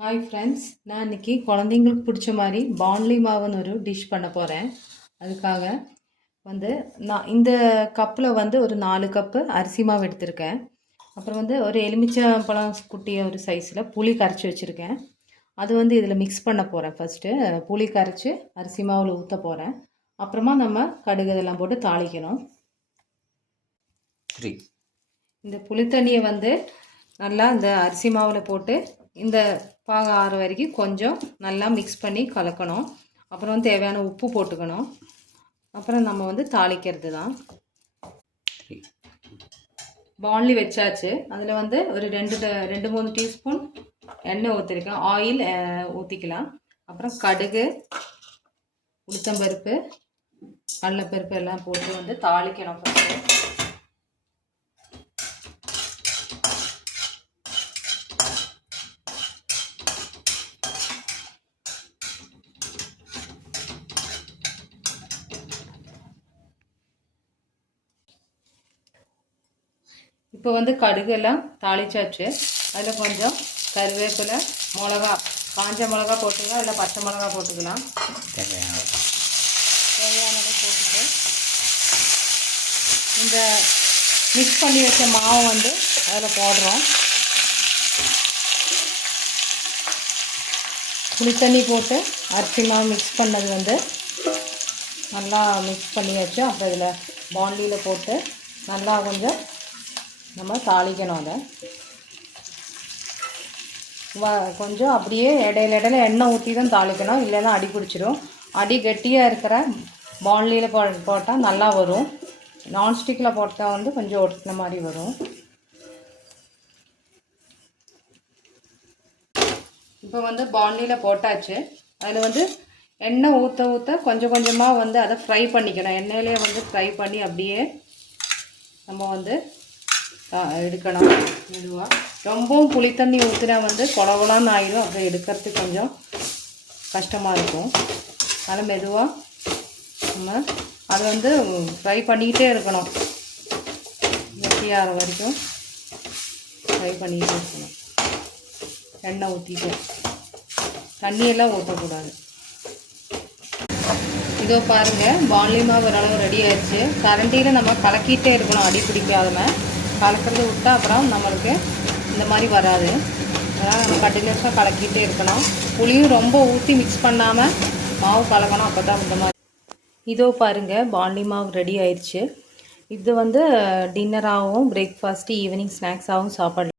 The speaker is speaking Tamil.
ஹாய் ஃப்ரெண்ட்ஸ், நான் இன்றைக்கி குழந்தைங்களுக்கு பிடிச்ச மாதிரி பான்லி மாவுன்னு ஒரு டிஷ் பண்ண போகிறேன். அதுக்காக நான் இந்த கப்பில் ஒரு 4 கப்பு அரிசி மாவு எடுத்திருக்கேன். அப்புறம் ஒரு எலுமிச்சம்பழம் குட்டியை ஒரு சைஸில் புளி கரைச்சி வச்சுருக்கேன். அது இதில் மிக்ஸ் பண்ண போகிறேன். ஃபஸ்ட்டு புளி கரைச்சி அரிசி மாவில் ஊற்ற போகிறேன். அப்புறமா நம்ம கடுகு இதெல்லாம் போட்டு தாளிக்கணும். இந்த புளி தண்ணியை நல்லா இந்த அரிசி மாவில் போட்டு இந்த பாகம் ஆறு வரைக்கும் கொஞ்சம் நல்லா மிக்ஸ் பண்ணி கலக்கணும். அப்புறம் தேவையான உப்பு போட்டுக்கணும். அப்புறம் நம்ம தாளிக்கிறது தான். பான்லி வச்சாச்சு. அதில் ஒரு 2-3 டீஸ்பூன் எண்ணெய் ஊற்றிருக்கேன். ஆயில் ஊற்றிக்கலாம். அப்புறம் கடுகு, உளுத்தம்பருப்பு, கடலைப்பருப்பு எல்லாம் போட்டு தாளிக்கணும். ஃபஸ்ட்டு இப்போ கடுகு எல்லாம் தாளிச்சாச்சு. அதில் கொஞ்சம் கருவேப்பிலை, மிளகா, காஞ்ச மிளகா போட்டுக்கலாம், இல்லை பச்சை மிளகா போட்டுக்கலாம். தேவையானதை போட்டுட்டு இந்த மிக்ஸ் பண்ணி வச்ச மாவு அதில் போடுறோம். புளித்தண்ணி போட்டு அரிசி மாவு மிக்ஸ் பண்ணது நல்லா மிக்ஸ் பண்ணியாச்சு. அப்புறம் இதில் பான்லியில் போட்டு நல்லா கொஞ்சம் நம்ம தாளிக்கணும். அதை கொஞ்சம் அப்படியே இடையில எண்ணெய் ஊற்றி தான் தாளிக்கணும், இல்லைன்னா அடி பிடிச்சிடும். அடி கெட்டியாக இருக்கிற பான்லியில் போட்டால் நல்லா வரும். நான்ஸ்டிக்கில் போட்டால் கொஞ்சம் ஒட்டின மாதிரி வரும். இப்போ பான்லியில் போட்டாச்சு. அதில் எண்ணெய் ஊற்ற கொஞ்சம் கொஞ்சமாக அதை ஃப்ரை பண்ணிக்கணும். எண்ணெயிலே ஃப்ரை பண்ணி அப்படியே நம்ம எடுக்கணும் மெதுவாக. ரொம்பவும் புளித்தண்ணி ஊற்றினா குழவலான்னு ஆயிடும். அப்புறம் எடுக்கிறதுக்கு கொஞ்சம் கஷ்டமாக இருக்கும். அதனால் மெதுவாக நம்ம அதை ஃப்ரை பண்ணிக்கிட்டே இருக்கணும். வெட்டியாகிற வரைக்கும் ஃப்ரை பண்ணிக்கிட்டே இருக்கணும். எண்ணெய் ஊற்றிட்டு தண்ணியெல்லாம் ஊற்றக்கூடாது. இதோ பாருங்கள், பான்லி மாவு ஓரளவு ரெடி ஆயிடுச்சு. கரண்டியில் நம்ம கலக்கிட்டே இருக்கணும், அடி பிடிக்காதம. கலக்கிறது விட்டால் அப்புறம் நம்மளுக்கு இந்த மாதிரி வராது. அதனால் நம்ம கண்டினியூஸாக கலக்கிட்டே இருக்கணும். புளியும் ரொம்ப ஊற்றி மிக்ஸ் பண்ணாமல் மாவு கலக்கணும். அப்போ தான் இந்த மாதிரி. இதோ பாருங்கள், பான்லி மாவு ரெடி ஆயிடுச்சு. இது டின்னராகவும், பிரேக்ஃபாஸ்ட்டு, ஈவினிங் ஸ்நாக்ஸாகவும் சாப்பாடு